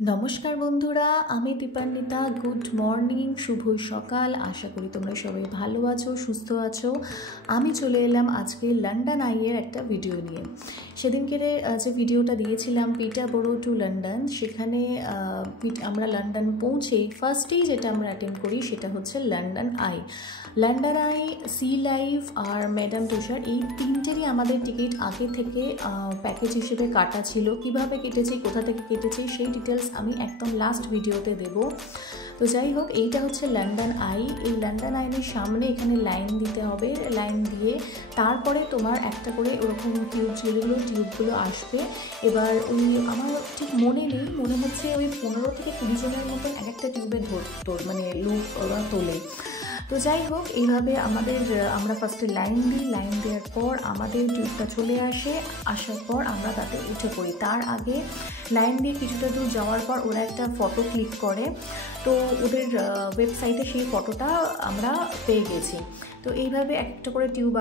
নমস্কার বন্ধুরা, আমি দীপান্বিতা। গুড মর্নিং, শুভ সকাল। আশা করি তোমরা সবাই ভালো আছো, সুস্থ আছো। আমি চলে এলাম আজকে লন্ডন আইয়ের একটা ভিডিও নিয়ে। সেদিনকে যে ভিডিওটা দিয়েছিলাম পিটারবোরো টু লন্ডন, সেখানে আমরা লন্ডন পৌঁছে ফার্স্টেই যেটা আমরা অ্যাটেন্ড করি সেটা হচ্ছে London eye. London eye, sea life আর ম্যাডাম তুষার, এই তিনটেরই আমাদের টিকিট আগে থেকে প্যাকেজ হিসেবে কাটা ছিল। কিভাবে কেটেছি, কোথা থেকে কেটেছি, সেই ডিটেলস আমি একদম লাস্ট ভিডিওতে দেব। তো যাই হোক, এইটা হচ্ছে লন্ডন আই। এই লন্ডন আইনের সামনে এখানে লাইন দিতে হবে। লাইন দিয়ে তারপরে তোমার একটা করে ওরকম টিউবগুলো আসবে। এবার ওই আমার ঠিক মনে নেই, মনে হচ্ছে ওই 15 থেকে 20 জনের মতন এক একটা টিউবে মানে লোক ওরা তোলে। তো যাই হোক, এইভাবে আমরা ফার্স্টে লাইন দিই। লাইন দেওয়ার পর আমাদের টিউবটা চলে আসার পর আমরা তাতে উঠে পড়ি। তার আগে লাইন দিয়ে কিছুটা দূর যাওয়ার পর ওরা একটা ফটো ক্লিক করে। তো ওদের ওয়েবসাইটে সেই ফটোটা আমরা পেয়ে গেছি। তো এইভাবে একটা করে টিউব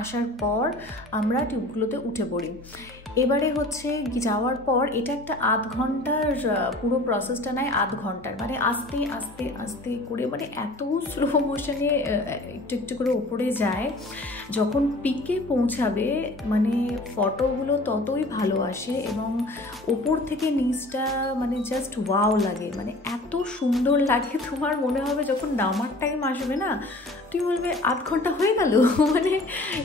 আসার পর আমরা টিউবগুলোতে উঠে পড়ি। এবারে হচ্ছে যাওয়ার পর এটা একটা আধ ঘন্টার পুরো প্রসেসটা নেয়, আধ ঘন্টার। মানে আস্তে আস্তে আস্তে করে, মানে এত স্লো মোশনে একটু একটু করে ওপরে যায়। যখন পিকে পৌঁছাবে মানে ফটোগুলো ততই ভালো আসে এবং ওপর থেকে নিচটা মানে জাস্ট ওয়াও লাগে, মানে এত সুন্দর লাগে। তোমার মনে হবে যখন নামার টাইম আসবে না, তুই বলবে আধ ঘন্টা হয়ে গেল। মানে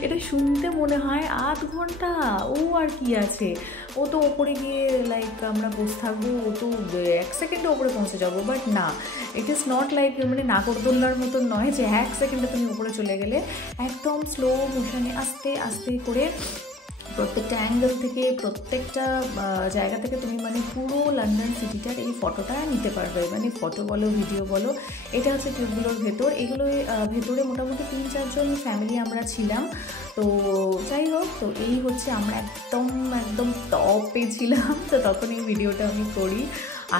এটা শুনতে মনে হয় আধ ঘন্টা, ও আর কি আছে, ও তো ওপরে গিয়ে লাইক আমরা বসে থাকবো, ও তো 1 সেকেন্ডে ওপরে পৌঁছে যাবো। বাট না, ইট ইজ নট লাইক মানে নাগরদোল্লার মতন নয় যে 1 সেকেন্ডে তুমি ওপরে চলে গেলে। একদম স্লো মোশনে আস্তে আস্তে করে প্রত্যেকটা অ্যাঙ্গেল থেকে, প্রত্যেকটা জায়গা থেকে তুমি মানে পুরো লন্ডন সিটিটার এই ফটোটা নিতে পারবে। মানে ফটো বলো, ভিডিও বলো। এটা হচ্ছে টিউবগুলোর ভেতর। এগুলোর ভেতরে মোটামুটি 3-4 জন ফ্যামিলি আমরা ছিলাম। তো যাই হোক, তো এই হচ্ছে আমরা একদম টপে ছিলাম। তো তখন এই ভিডিওটা আমি করি।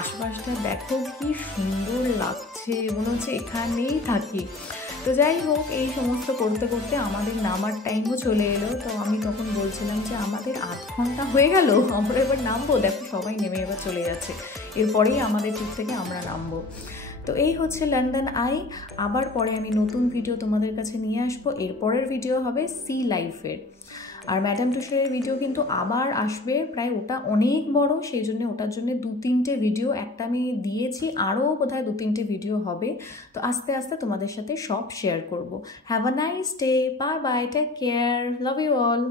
আশপাশটা দেখো কি সুন্দর লাগছে, মনে হচ্ছে এখানেই থাকি। তো যাই হোক, এই সমস্ত করতে করতে আমাদের নামার টাইমও চলে এলো। তো আমি তখন বলছিলাম যে আমাদের আধ ঘন্টা হয়ে গেল, আমরা এবার নামবো। দেখো সবাই নেমে এবার চলে যাচ্ছে, এরপরেই আমাদের ট্রিপ থেকে আমরা নামবো। তো এই হচ্ছে লন্ডন আই। আবার পরে আমি নতুন ভিডিও তোমাদের কাছে নিয়ে আসবো। এরপরের ভিডিও হবে সি লাইফের। আর ম্যাডাম তুষারের ভিডিও কিন্তু আবার আসবে, প্রায় ওটা অনেক বড়, সেই জন্য ওটার জন্য 2-3টে ভিডিও, একটা আমি দিয়েছি, আরও বোধহয় 2-3টে ভিডিও হবে। তো আস্তে আস্তে তোমাদের সাথে সব শেয়ার করব। Have a nice day, bye bye, take care, love you all.